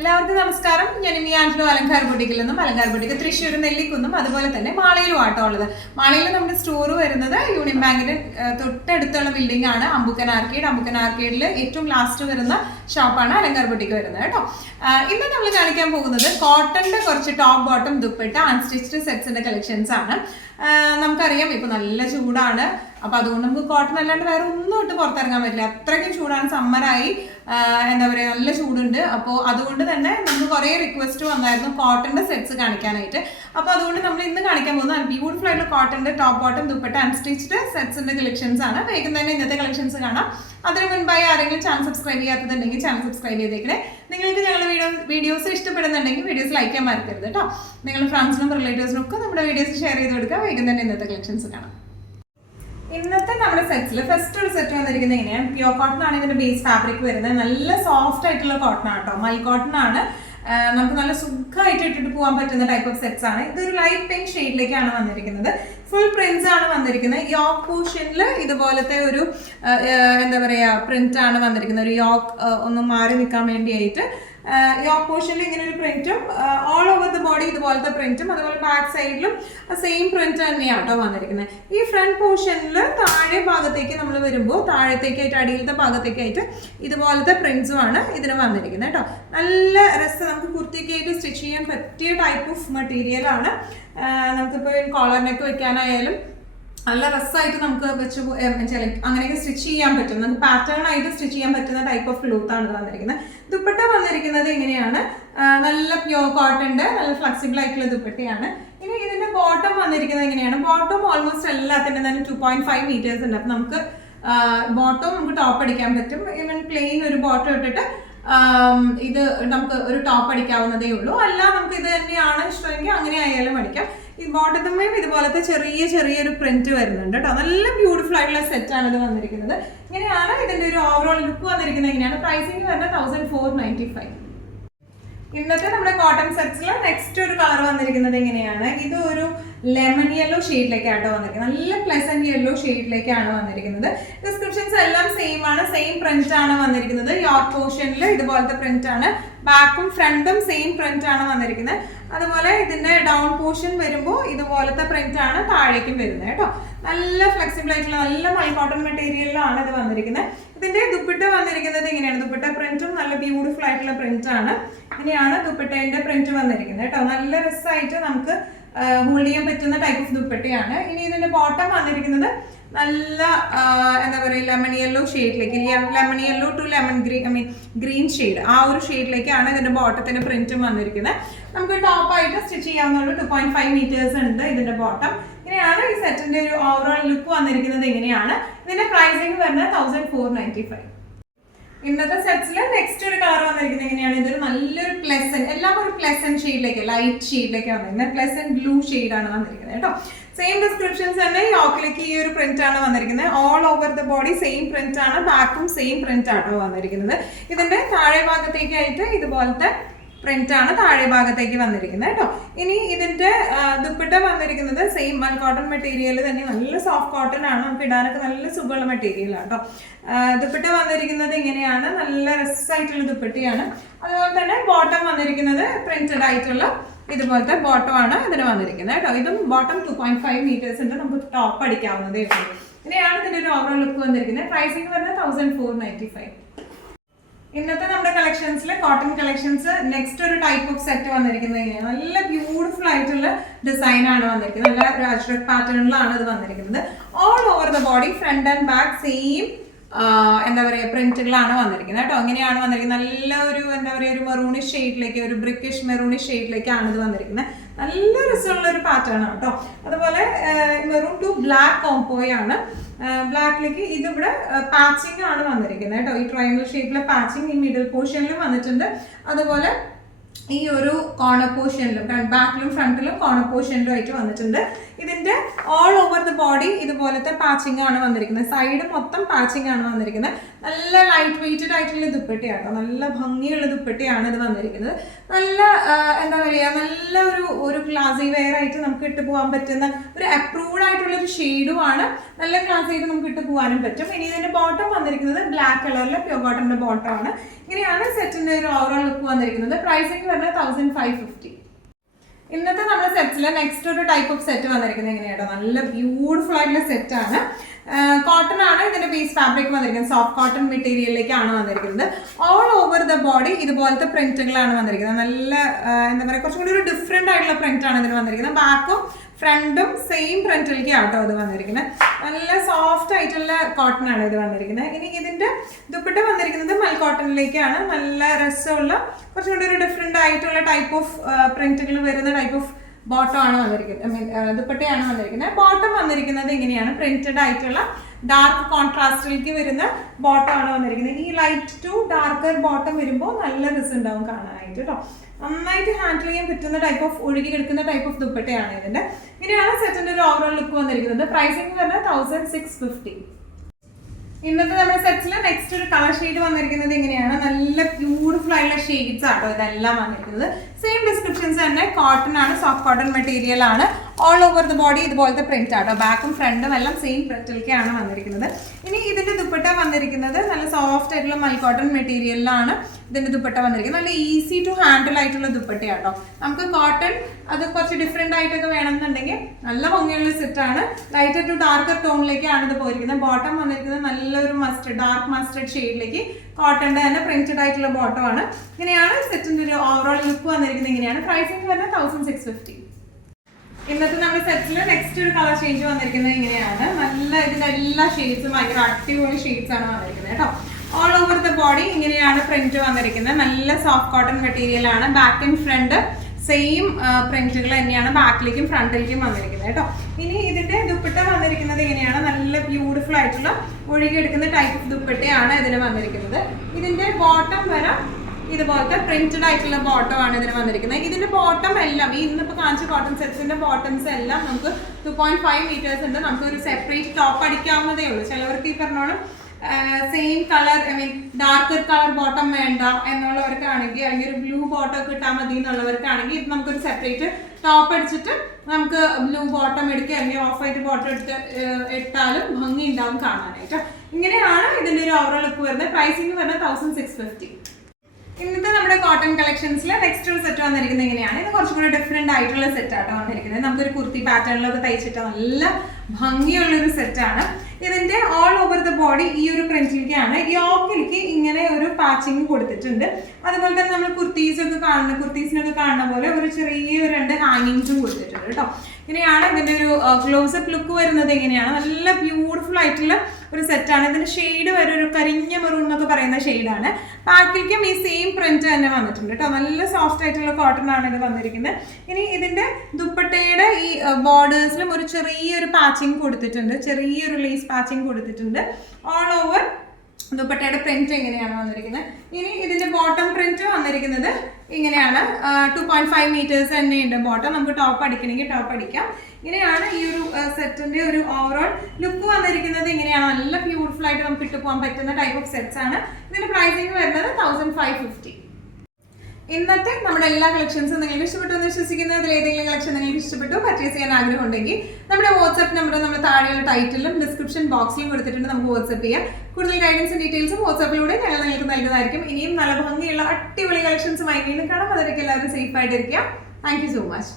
എല്ലാവർക്കും നമസ്കാരം. ഞാൻ ഇനി ആൻഡ്രോ അലങ്കാർ ബൊട്ടിക്കിൽ നിന്നും അലങ്കാർ ബൊട്ടിക്ക് തൃശ്ശൂർ നെല്ലിക്കുന്നും അതുപോലെ തന്നെ മാളയിലും ആട്ടോ ഉള്ളത്. മാളയിൽ നമ്മുടെ സ്റ്റോർ വരുന്നത് യൂണിയൻ ബാങ്കിന്റെ തൊട്ടടുത്തുള്ള ബിൽഡിംഗ് ആണ് അമ്പുക്കൻ ആർക്കേഡ്. അമ്പുക്കൻ ആർക്കേഡിൽ ഏറ്റവും ലാസ്റ്റ് വരുന്ന ഷോപ്പാണ് അലങ്കാർ ബൊട്ടിക്ക് വരുന്നത് കേട്ടോ. ഇന്ന് നമ്മൾ കാണിക്കാൻ പോകുന്നത് കോട്ടന്റെ കുറച്ച് ടോപ്പ് ബോട്ടം ദുപ്പട്ട അൺസ്റ്റിച്ച്ഡ് സെറ്റ്സിന്റെ കളക്ഷൻസ് ആണ്. നമുക്കറിയാം ഇപ്പൊ നല്ല ചൂടാണ്, അപ്പൊ അതുകൊണ്ട് നമുക്ക് കോട്ടൺ അല്ലാണ്ട് വേറെ ഒന്നും ഇട്ട് പുറത്തിറങ്ങാൻ പറ്റില്ല. അത്രയ്ക്കും ചൂടാണ്, സമ്മറായി, എന്താ പറയാ, നല്ല ചൂടുണ്ട്. അപ്പോൾ അതുകൊണ്ട് തന്നെ നമുക്ക് കുറേ റിക്വസ്റ്റ് വന്നായിരുന്നു കോട്ടന്റെ സെറ്റ്സ് കാണിക്കാനായിട്ട്. അപ്പോൾ അതുകൊണ്ട് നമ്മൾ ഇന്ന് കാണിക്കാൻ പോകുന്നത് ബ്യൂട്ടിഫുൾ ആയിട്ടുള്ള കോട്ടന്റെ ടോപ്പ് ബോട്ടം ദുപ്പട്ട അൺസ്റ്റിച്ച്ഡ് സെറ്റ്സിന്റെ കളക്ഷൻസ് ആണ്. വേഗം തന്നെ ഇന്നത്തെ കളക്ഷൻസ് കാണാം. അതിന് മുൻപായി ആരെങ്കിലും ചാനൽ സബ്സ്ക്രൈബ് ചെയ്യാത്തതുണ്ടെങ്കിൽ ചാനൽ സബ്സ്ക്രൈബ് ചെയ്തേക്കണേ. നിങ്ങൾക്ക് ഞങ്ങളുടെ വീഡിയോസ് ഇഷ്ടപ്പെടുന്നുണ്ടെങ്കിൽ വീഡിയോസ് ലൈക്ക് ചെയ്യാൻ മറക്കരുത് കേട്ടോ. നിങ്ങൾ ഫ്രണ്ട്സിനും റിലേറ്റീവ്സിനും ഒക്കെ നമ്മുടെ വീഡിയോസ് ഷെയർ ചെയ്ത് കൊടുക്കുക. വേഗം തന്നെ ഇന്നത്തെ കളക്ഷൻസ് കാണാം. ഇന്നത്തെ നമ്മുടെ സെറ്റ്സിൽ ഫസ്റ്റ് ഒരു സെറ്റ് വന്നിരിക്കുന്നത് ഇങ്ങനെയാണ്. പ്യൂർ കോട്ടൺ ആണ് ഇതിന്റെ ബേസ് ഫാബ്രിക് വരുന്നത്. നല്ല സോഫ്റ്റ് ആയിട്ടുള്ള കോട്ടൺ ആണ് കേട്ടോ, മൽ കോട്ടൺ ആണ്. നമുക്ക് നല്ല സുഖമായിട്ട് ഇട്ടിട്ട് പോകാൻ പറ്റുന്ന ടൈപ്പ് ഓഫ് സെറ്റ്സ് ആണ്. ഇതൊരു ലൈറ്റ് പിങ്ക് ഷെയ്ഡിലേക്കാണ് വന്നിരിക്കുന്നത്. ഫുൾ പ്രിന്റ്സ് ആണ് വന്നിരിക്കുന്നത്. യോക്ക് പോർഷനിൽ ഇതുപോലത്തെ ഒരു എന്താ പറയാ പ്രിന്റ് ആണ് വന്നിരിക്കുന്നത്. ഒരു യോക്ക് ഒന്ന് മാറി നിൽക്കാൻ വേണ്ടിയായിട്ട് യോക്ക് പോർഷനിൽ ഇങ്ങനെ ഒരു പ്രിന്റും ഓൾ ഓവർ ദ ബോഡി ഇതുപോലത്തെ പ്രിന്റും, അതുപോലെ ബാക്ക് സൈഡിലും സെയിം പ്രിന്റ് തന്നെയാണ് കേട്ടോ വന്നിരിക്കുന്നത്. ഈ ഫ്രണ്ട് പോർഷനിൽ താഴെ ഭാഗത്തേക്ക് നമ്മൾ വരുമ്പോൾ താഴത്തേക്കായിട്ട് അടിയിലത്തെ ഭാഗത്തേക്കായിട്ട് ഇതുപോലത്തെ പ്രിന്റ്സും ആണ് ഇതിന് വന്നിരിക്കുന്നത് കേട്ടോ. നല്ല രസം, നമുക്ക് കുർത്തിക്കായിട്ട് സ്റ്റിച്ച് ചെയ്യാൻ പറ്റിയ ടൈപ്പ് ഓഫ് മെറ്റീരിയൽ ആണ്. നമുക്കിപ്പോൾ കോളറിനൊക്കെ വെക്കാനായാലും നല്ല രസമായിട്ട് നമുക്ക് വെച്ച് അങ്ങനെയൊക്കെ സ്റ്റിച്ച് ചെയ്യാൻ പറ്റും. നമുക്ക് പാറ്റേൺ ആയിട്ട് സ്റ്റിച്ച് ചെയ്യാൻ പറ്റുന്ന ടൈപ്പ് ഓഫ് ക്ലോത്ത് ആണ് ഇത് വന്നിരിക്കുന്നത്. ദുപ്പട്ട വന്നിരിക്കുന്നത് ഇങ്ങനെയാണ്. നല്ല പ്യൂർ കോട്ടന്റെ നല്ല ഫ്ലെക്സിബിൾ ആയിട്ടുള്ള ദുപ്പട്ടയാണ്. ഇനി ഇതിന്റെ ബോട്ടം വന്നിരിക്കുന്നത് എങ്ങനെയാണ്? ബോട്ടം ഓൾമോസ്റ്റ് എല്ലാത്തിൻ്റെ തന്നെ 2.5 മീറ്റേഴ്സ് ഉണ്ട്. അപ്പം നമുക്ക് ബോട്ടം നമുക്ക് ടോപ്പ് അടിക്കാൻ പറ്റും. ഈവൻ പ്ലെയിൻ ഒരു ബോട്ടം ഇട്ടിട്ട് ഇത് നമുക്ക് ഒരു ടോപ്പ് അടിക്കാവുന്നതേ ഉള്ളൂ. അല്ല നമുക്ക് ഇത് തന്നെയാണ് ഇഷ്ടമെങ്കിൽ അങ്ങനെ ആയാലും അടിക്കാം. ഈ ബോട്ടത്തുമ്മയും ഇതുപോലത്തെ ചെറിയൊരു പ്രിന്റ് വരുന്നുണ്ട് കേട്ടോ. നല്ല ബ്യൂട്ടിഫുൾ ആയിട്ടുള്ള സെറ്റ് ആണ് ഇത് വന്നിരിക്കുന്നത്. ഇങ്ങനെയാണ് ഇതിന്റെ ഒരു ഓവറോൾ ലുക്ക് വന്നിരിക്കുന്നത്. ഇങ്ങനെയാണ് പ്രൈസിങ് വരുന്നത് 1495. ഇന്നത്തെ നമ്മുടെ കോട്ടൺ സെറ്റ്സിൽ നെക്സ്റ്റ് ഒരു കളർ വന്നിരിക്കുന്നത് എങ്ങനെയാണ്? ഇത് ഒരു ലെമൺ യെല്ലോ ഷെയ്ഡിലേക്കാട്ടോ വന്നിരിക്കുന്നത്. നല്ല പ്ലസന്റ് യെല്ലോ ഷെയ്ഡിലേക്കാണ് വന്നിരിക്കുന്നത്. ഡിസ്ക്രിപ്ഷൻസ് എല്ലാം സെയിം ആണ്, സെയിം പ്രിന്റ് ആണ് വന്നിരിക്കുന്നത്. യോർക്ക് പോർഷനിൽ ഇതുപോലത്തെ പ്രിന്റ് ആണ്, ബാക്കും ഫ്രണ്ടും സെയിം പ്രിന്റ് ആണ് വന്നിരിക്കുന്നത്. അതുപോലെ ഇതിന്റെ ഡൗൺ പോർഷൻ വരുമ്പോൾ ഇതുപോലത്തെ പ്രിന്റ് ആണ് താഴേക്കും വരുന്നത് കേട്ടോ. നല്ല ഫ്ലെക്സിബിൾ ആയിട്ടുള്ള നല്ല മൽ കോട്ടൺ മെറ്റീരിയലിലാണ് ഇത് വന്നിരിക്കുന്നത്. ഇതിന്റെ ദുപ്പട്ട വന്നിരിക്കുന്നത് ഇങ്ങനെയാണ്. ദുപ്പട്ട പ്രിന്റും നല്ല ബ്യൂട്ടിഫുൾ ആയിട്ടുള്ള പ്രിന്റ് ആണ്. ഇങ്ങനെയാണ് ദുപ്പട്ടേന്റെ പ്രിന്റ് വന്നിരിക്കുന്നത് കേട്ടോ. നല്ല രസമായിട്ട് നമുക്ക് ഹോൾഡ് ചെയ്യാൻ പറ്റുന്ന ടൈപ്പ് ഓഫ് ദുപ്പട്ടയാണ്. ഇനി ഇതിന്റെ ബോട്ടം വന്നിരിക്കുന്നത് നല്ല എന്താ പറയുക ലെമൺ യെല്ലോ ഷെയ്ഡിലേക്ക്, lemon yellow to lemon green shade, ആ ഒരു ഷെയ്ഡിലേക്കാണ് ഇതിന്റെ ബോട്ടത്തിന്റെ പ്രിന്റും വന്നിരിക്കുന്നത്. നമുക്ക് ടോപ്പായിട്ട് സ്റ്റിച്ച് ചെയ്യാവുന്ന 2.5 മീറ്റേഴ്സ് ഉണ്ട് ഇതിന്റെ ബോട്ടം. ഇങ്ങനെയാണ് ഈ സെറ്റിന്റെ ഒരു ഓവറോൾ ലുക്ക് വന്നിരിക്കുന്നത്. ഇങ്ങനെയാണ് ഇതിന്റെ പ്രൈസിങ് വരുന്നത് 1495. ഇന്നത്തെ സെറ്റ്സിൽ നെക്സ്റ്റ് ഒരു കളർ വന്നിരിക്കുന്നത് എങ്ങനെയാണ്? ഇതൊരു നല്ലൊരു പ്ലസന്റ്, എല്ലാം ഒരു പ്ലസന്റ് ഷെയ്ഡിലേക്ക്, ലൈറ്റ് ഷെയ്ഡിലേക്ക് വന്നിരിക്കുന്നത്. പ്ലസന്റ് ബ്ലൂ ഷെയ്ഡാണ് വന്നിരിക്കുന്നത് കേട്ടോ. സെയിം ഡിസ്ക്രിപ്ഷൻസ് തന്നെ. യോക്കിലേക്ക് ഈ ഒരു പ്രിന്റ് ആണ് വന്നിരിക്കുന്നത്. All over the body same print ആണ്, ബാക്കും സെയിം പ്രിന്റ് ആട്ടോ വന്നിരിക്കുന്നത്. ഇതിന്റെ താഴെ ഭാഗത്തേക്കായിട്ട് ഇതുപോലത്തെ പ്രിന്റ് ആണ് താഴെ ഭാഗത്തേക്ക് വന്നിരിക്കുന്നത് കേട്ടോ. ഇനി ഇതിന്റെ ദുപ്പട്ട വന്നിരിക്കുന്നത് സെയിം മൽ കോട്ടൺ മെറ്റീരിയൽ തന്നെ, നല്ല സോഫ്റ്റ് കോട്ടൺ ആണ്. നമുക്ക് ഇടാനൊക്കെ നല്ല സുഖമുള്ള മെറ്റീരിയൽ ആണ് കേട്ടോ. ദുപ്പട്ട വന്നിരിക്കുന്നത് ഇങ്ങനെയാണ്. നല്ല രസമായിട്ടുള്ള ദുപ്പട്ടയാണ്. അതുപോലെ തന്നെ ബോട്ടം വന്നിരിക്കുന്നത് പ്രിന്റഡ് ആയിട്ടുള്ള ഇതുപോലത്തെ ബോട്ടം ആണ് ഇതിന് വന്നിരിക്കുന്നത് കേട്ടോ. ഇതും ബോട്ടം 2.5 മീറ്റേഴ്സ് ഉണ്ട്. നമുക്ക് ടോപ്പ് അടിക്കാവുന്നതേ ഉള്ളൂ. ഇങ്ങനെയാണ് ഇതിന്റെ ഒരു ഓവറോൾ ലുക്ക് വന്നിരിക്കുന്നത്. പ്രൈസിങ് വരുന്നത് 1495. ഇന്നത്തെ നമ്മുടെ കളക്ഷൻസിൽ കോട്ടൺ കളക്ഷൻസ് നെക്സ്റ്റ് ഒരു ടൈപ്പ് ഓഫ് സെറ്റ് വന്നിരിക്കുന്നത് ഇങ്ങനെയാണ്. നല്ല ബ്യൂട്ടിഫുൾ ആയിട്ടുള്ള ഡിസൈൻ ആണ് വന്നിരിക്കുന്നത്. നല്ല രാജ്രക് പാറ്റേണിലാണ് ഇത് വന്നിരിക്കുന്നത്. All over the body front and back same എന്താ പറയുക പ്രിന്റുകളാണ് വന്നിരിക്കുന്നത് കേട്ടോ. ഇങ്ങനെയാണ് വന്നിരിക്കുന്നത്. നല്ല ഒരു എന്താ പറയുക ഒരു മെറൂണിഷ് ഷെയ്ഡിലേക്ക്, ഒരു ബ്രിക്കിഷ് മെറൂണിഷ് ഷെയ്ഡിലേക്കാണ് ഇത് വന്നിരിക്കുന്നത്. നല്ല രസമുള്ള ഒരു പാറ്റേൺ ആണ് കേട്ടോ. അതുപോലെ മെറൂൺ ടു ബ്ലാക്ക് കോംബോയാണ്. ബ്ലാക്കിലേക്ക് ഇതിവിടെ പാച്ചിങ് ആണ് വന്നിരിക്കുന്നത് കേട്ടോ. ഈ ട്രയാങ്കിൾ ഷേപ്പിലെ പാച്ചിങ് ഈ മിഡിൽ പോർഷനിലും വന്നിട്ടുണ്ട്. അതുപോലെ ഈ ഒരു കോർണർ പോർഷനിലും ബാക്കിലും ഫ്രണ്ടിലും കോർണർ പോർഷനിലും ആയിട്ട് വന്നിട്ടുണ്ട്. ഇതിന്റെ ഓൾ ഓവർ ദ ബോഡി ഇതുപോലത്തെ പാച്ചിങ് ആണ് വന്നിരിക്കുന്നത്. സൈഡ് മൊത്തം പാച്ചിങ് ആണ് വന്നിരിക്കുന്നത്. നല്ല ലൈറ്റ് വെയ്റ്റഡ് ആയിട്ടുള്ള ദുപ്പട്ടയാണ്, നല്ല ഭംഗിയുള്ള ദുപ്പട്ടയാണ് ഇത് വന്നിരിക്കുന്നത്. നല്ല എന്താ പറയുക, നല്ല ഒരു ക്ലാസി വെയർ ആയിട്ട് നമുക്ക് ഇട്ട് പോകാൻ പറ്റുന്ന ഒരു അപ്രൂവ്ഡ് ആയിട്ടുള്ള ഒരു ഷെയ്ഡുമാണ്. നല്ല ക്ലാസ് ചെയ്ത് നമുക്ക് ഇട്ട് പോകാനും പറ്റും. ഇനി ഇതിന്റെ ബോട്ടം വന്നിരിക്കുന്നത് ബ്ലാക്ക് കളറിലെ പ്യൂർ കോട്ടന്റെ ബോട്ടം ആണ്. ഇങ്ങനെയാണ് സെറ്റിന്റെ ഒരു ഓവറോൾ ലുക്ക് വന്നിരിക്കുന്നത്. പ്രൈസിംഗ് വരുന്നത് 1550. ഇന്നത്തെ നമ്മുടെ സെറ്റ്സിൽ നെക്സ്റ്റ് ഒരു ടൈപ്പ് ഓഫ് സെറ്റ് വന്നിരിക്കുന്നത് എങ്ങനെയാണോ, നല്ല ബ്യൂട്ടിഫുൾ ആയിട്ടുള്ള സെറ്റ് ആണ്. കോട്ടൺ ആണ് ഇതിന്റെ ബേസ് ഫാബ്രിക് വന്നിരിക്കുന്നത്. സോഫ്റ്റ് കോട്ടൺ മെറ്റീരിയലിലേക്കാണ് വന്നിരിക്കുന്നത്. ഓൾ ഓവർ ദ ബോഡി ഇതുപോലത്തെ പ്രിന്റുകളാണ് വന്നിരിക്കുന്നത്. നല്ല എന്താ പറയുക, കുറച്ചും കൂടി ഒരു ഡിഫറെന്റ് ആയിട്ടുള്ള പ്രിന്റ് ആണ് ഇതിന് വന്നിരിക്കുന്നത്. ബാക്കും ഫ്രണ്ടും സെയിം പ്രിന്റിലേക്ക് ആട്ടോ ഇത് വന്നിരിക്കുന്നത്. നല്ല സോഫ്റ്റ് ആയിട്ടുള്ള കോട്ടൺ ആണ് ഇത് വന്നിരിക്കുന്നത്. ഇനി ഇതിന്റെ ദുപ്പട്ട വന്നിരിക്കുന്നത് മൽ കോട്ടണിലേക്കാണ്. നല്ല രസമുള്ള കുറച്ചും കൂടി ഒരു ഡിഫറെന്റ് ആയിട്ടുള്ള ടൈപ്പ് ഓഫ് പ്രിന്റുകൾ വരുന്ന ടൈപ്പ് ഓഫ് ബോട്ടം ആണ് വന്നിരിക്കുന്നത്. ഐ മീൻ ദുപ്പട്ടയാണ് വന്നിരിക്കുന്നത്. ബോട്ടം വന്നിരിക്കുന്നത് ഇങ്ങനെയാണ്, പ്രിന്റഡ് ആയിട്ടുള്ള ഡാർക്ക് കോൺട്രാസ്റ്റിലേക്ക് വരുന്ന ബോട്ടം ആണ് വന്നിരിക്കുന്നത്. ഈ ലൈറ്റ് ടു ഡാർക്കർ ബോട്ടം വരുമ്പോൾ നല്ല രസം ഉണ്ടാവും കാണാനായിട്ട് കേട്ടോ. നന്നായിട്ട് ഹാൻഡിൽ ചെയ്യാൻ പറ്റുന്ന ടൈപ്പ് ഓഫ് ഒഴുകി കിടക്കുന്ന ടൈപ്പ് ഓഫ് ദുപ്പട്ടയാണ് ഇതിന്റെ. ഇങ്ങനെയാണ് സെറ്റിന്റെ ഒരു ഓവറോൾ ലുക്ക് വന്നിരിക്കുന്നത്. പ്രൈസിംഗ് വരുന്നത് 1650. ഇന്നത്തെ നമ്മുടെ സെറ്റ്സിൽ നെക്സ്റ്റ് ഒരു കളർ ഷെയ്ഡ് വന്നിരിക്കുന്നത് ഇങ്ങനെയാണ്. നല്ല ബ്യൂട്ടിഫുൾ ആയിട്ടുള്ള ഷെയ്ഡ്സ് ആട്ടോ ഇതെല്ലാം വന്നിരിക്കുന്നത്. സെയിം ഡിസ്ക്രിപ്ഷൻസ് തന്നെ. കോട്ടൺ ആണ്, സോഫ്റ്റ് കോട്ടൺ മെറ്റീരിയൽ ആണ്. ഓൾ ഓവർ ദ ബോഡി ഇതുപോലത്തെ പ്രിന്റ് ആട്ടോ. ബാക്കും ഫ്രണ്ടും എല്ലാം സെയിം പ്രിന്റിലേക്കാണ് വന്നിരിക്കുന്നത്. ഇനി ഇതിന്റെ ദുപ്പട്ട വന്നിരിക്കുന്നത് നല്ല സോഫ്റ്റ് ആയിട്ടുള്ള മൽ കോട്ടൺ മെറ്റീരിയലിലാണ് ഇതിന്റെ ദുപ്പട്ട വന്നിരിക്കുന്നത്. നല്ല ഈസി ടു ഹാൻഡിൽ ആയിട്ടുള്ള ദുപ്പട്ടയാട്ടോ. നമുക്ക് കോട്ടൺ അത് കുറച്ച് ഡിഫറെന്റ് ആയിട്ടൊക്കെ വേണമെന്നുണ്ടെങ്കിൽ നല്ല ഭംഗിയുള്ള സെറ്റാണ്. ലൈറ്റർ ടു ഡാർക്കർ ടോണിലേക്കാണ് ഇത് പോയിരിക്കുന്നത്. ബോട്ടം വന്നിരിക്കുന്നത് നല്ലൊരു മസ്റ്റർഡ്, ഡാർക്ക് മസ്റ്റർഡ് ഷെയ്ഡിലേക്ക് കോട്ടന്റെ തന്നെ പ്രിന്റഡ് ആയിട്ടുള്ള ബോട്ടം ആണ്. ഇങ്ങനെയാണ് സെറ്റിന്റെ ഒരു ഓവറോൾ ലുക്ക് വന്നിരിക്കുന്നത്. ഇങ്ങനെയാണ്. പ്രൈസിംഗ് വരുന്നത് 1650. ഇന്നത്തെ നമ്മുടെ സെറ്റ്സിൽ നെക്സ്റ്റ് ഒരു കളർ ചേഞ്ച് വന്നിരിക്കുന്നത് ഇങ്ങനെയാണ്. നല്ല ഇതിന്റെ എല്ലാ ഷെയ്ഡ്സും ഭയങ്കര അടിപൊളി ഷെയ്ഡ്സ് ആണ് വന്നിരിക്കുന്നത് കേട്ടോ. ഓൾ ഓവർ ദ ബോഡി ഇങ്ങനെയാണ് പ്രിന്റ് വന്നിരിക്കുന്നത്. നല്ല സോഫ്റ്റ് കോട്ടൺ മെറ്റീരിയൽ ആണ്. ബാക്ക് ആൻഡ് ഫ്രണ്ട് സെയിം പ്രിന്റുകൾ തന്നെയാണ് ബാക്കിലേക്കും ഫ്രണ്ടിലേക്കും വന്നിരിക്കുന്നത് കേട്ടോ. ഇനി ഇതിന്റെ ദുപ്പട്ട വന്നിരിക്കുന്നത് ഇങ്ങനെയാണ്. നല്ല ബ്യൂട്ടിഫുൾ ആയിട്ടുള്ള ഒഴുകിയെടുക്കുന്ന ടൈപ്പ് ഓഫ് ദുപ്പട്ടയാണ് ഇതിന് വന്നിരിക്കുന്നത്. ഇതിന്റെ ബോട്ടം വരെ ഇതുപോലത്തെ പ്രിന്റഡ് ആയിട്ടുള്ള ബോട്ടം ആണ് ഇതിന് വന്നിരിക്കുന്നത്. ഇതിന്റെ ബോട്ടം എല്ലാം ഈ ഇന്നിപ്പോൾ കാണിച്ച കോട്ടൺ സെറ്റ്സിന്റെ ബോട്ടംസ് എല്ലാം നമുക്ക് 2.5 മീറ്റേഴ്സ് ഉണ്ട്. നമുക്ക് ഒരു സെപ്പറേറ്റ് ടോപ്പ് അടിക്കാവുന്നതേ ഉള്ളൂ. ചിലവർക്ക് ഈ പറഞ്ഞോണം same colour, I mean darker colour bottom വേണ്ട എന്നുള്ളവർക്കാണെങ്കിൽ, അല്ലെങ്കിൽ ഒരു ബ്ലൂ ബോട്ടം ഒക്കെ ഇട്ടാൽ മതി എന്നുള്ളവർക്കാണെങ്കിൽ ഇത് നമുക്കൊരു സെപ്പറേറ്റ് ടോപ്പ് അടിച്ചിട്ട് നമുക്ക് ബ്ലൂ ബോട്ടം എടുക്കുക, അല്ലെങ്കിൽ ഓഫ് വൈറ്റ് ബോട്ടം എടുത്ത് ഇട്ടാലും ഭംഗി ഉണ്ടാവും കാണാനായിട്ട്. ഇങ്ങനെയാണ് ഇതിന്റെ ഒരു ഓവറോൾ ലുക്ക് വരുന്നത്. പ്രൈസിംഗ് വരുന്നത് 1650. ഇന്നത്തെ നമ്മുടെ കോട്ടൺ കളക്ഷൻസിൽ നെക്സ്റ്റ് ഒരു സെറ്റ് വന്നിരിക്കുന്നത് ഇങ്ങനെയാണ്. ഇത് കുറച്ചും കൂടി ഡിഫറെന്റ് ആയിട്ടുള്ള സെറ്റ് ആട്ടോ വന്നിരിക്കുന്നത്. നമുക്കൊരു കുർത്തി പാറ്റേണിലൊക്കെ തയ്ച്ചിട്ട് നല്ല ഭംഗിയുള്ളൊരു സെറ്റാണ്. ഇതിന്റെ ഓൾ ഓവർ ദ ബോഡി ഈ ഒരു പ്രിന്റിലേക്കാണ്. യോക്കിലേക്ക് ഇങ്ങനെ ഒരു പാച്ചിങ് കൊടുത്തിട്ടുണ്ട്. അതുപോലെ തന്നെ നമ്മൾ കുർത്തീസിനൊക്കെ കാണുന്ന പോലെ ഒരു ചെറിയ 2 ഹാങ്ങിങ്സും കൊടുത്തിട്ടുണ്ട് കേട്ടോ. ഇങ്ങനെയാണ് ഇതിന്റെ ഒരു ക്ലോസപ്പ് ലുക്ക് വരുന്നത്. ഇങ്ങനെയാണ് നല്ല ബ്യൂട്ടിഫുൾ ആയിട്ടുള്ള ഒരു സെറ്റാണ്. ഇതിന്റെ ഷെയ്ഡ് വരെ ഒരു കരിഞ്ഞ മെറൂൺ എന്നൊക്കെ പറയുന്ന ഷെയ്ഡാണ്. ബാക്കിലേക്കും ഈ സെയിം പ്രിന്റ് തന്നെ വന്നിട്ടുണ്ട് കേട്ടോ. നല്ല സോഫ്റ്റ് ആയിട്ടുള്ള കോട്ടൺ ആണ് ഇത് വന്നിരിക്കുന്നത്. ഇനി ഇതിന്റെ ദുപ്പട്ടയുടെ ഈ ബോർഡേഴ്സിലും ഒരു ചെറിയൊരു പാച്ചിങ് കൊടുത്തിട്ടുണ്ട്, ചെറിയൊരു ലേസ് പാച്ചിങ് കൊടുത്തിട്ടുണ്ട്. ഓൾ ഓവർ ദുപ്പട്ടയുടെ പ്രിന്റ് എങ്ങനെയാണ് വന്നിരിക്കുന്നത്. ഇനി ഇതിന്റെ ബോട്ടം പ്രിന്റ് വന്നിരിക്കുന്നത് ഇങ്ങനെയാണ്. 2.5 മീറ്റേഴ്സ് തന്നെയുണ്ട് ബോട്ടം. നമുക്ക് ടോപ്പ് അടിക്കണമെങ്കിൽ ടോപ്പ് അടിക്കാം. ഇങ്ങനെയാണ് ഈ ഒരു സെറ്റിന്റെ ഒരു ഓവറോൾ ലുക്ക് വന്നിരിക്കുന്നത്. ഇങ്ങനെയാണ്. നല്ല ബ്യൂട്ടിഫുൾ ആയിട്ട് നമുക്ക് ഇട്ട് പോകാൻ പറ്റുന്ന ടൈപ്പ് ഓഫ് സെറ്റ്സ് ആണ്. ഇതിന്റെ പ്രൈസിംഗ് വരുന്നത് 1550. ഇന്നത്തെ നമ്മുടെ എല്ലാ കളക്ഷൻസും നിങ്ങൾക്ക് ഇഷ്ടപ്പെട്ടു എന്ന് വിശ്വസിക്കുന്നു. അതിൽ ഏതെങ്കിലും കളക്ഷൻ നിങ്ങൾക്ക് ഇഷ്ടപ്പെട്ടു പർച്ചേസ് ചെയ്യാൻ ആഗ്രഹം ഉണ്ടെങ്കിൽ നമ്മുടെ വാട്സ്ആപ്പ് നമ്പർ നമ്മൾ താഴെയുള്ള ടൈറ്റിലും ഡിസ്ക്രിപ്ഷൻ ബോക്സിലും കൊടുത്തിട്ടുണ്ട്. നമുക്ക് വാട്സ്ആപ്പ് ചെയ്യാം. കൂടുതൽ ഗൈഡൻസും ഡീറ്റെയിൽസും വാട്സ്ആപ്പിലൂടെ ഞങ്ങൾ നിങ്ങൾക്ക് നൽകുന്നതായിരിക്കും. ഇനിയും നല്ല ഭംഗിയുള്ള അടിപൊളി കളക്ഷൻസുമായി വീണ്ടും കാണാം. അതിലേക്ക് എല്ലാവരും സേഫ് ആയിട്ടിരിക്കാം. Thank you so much.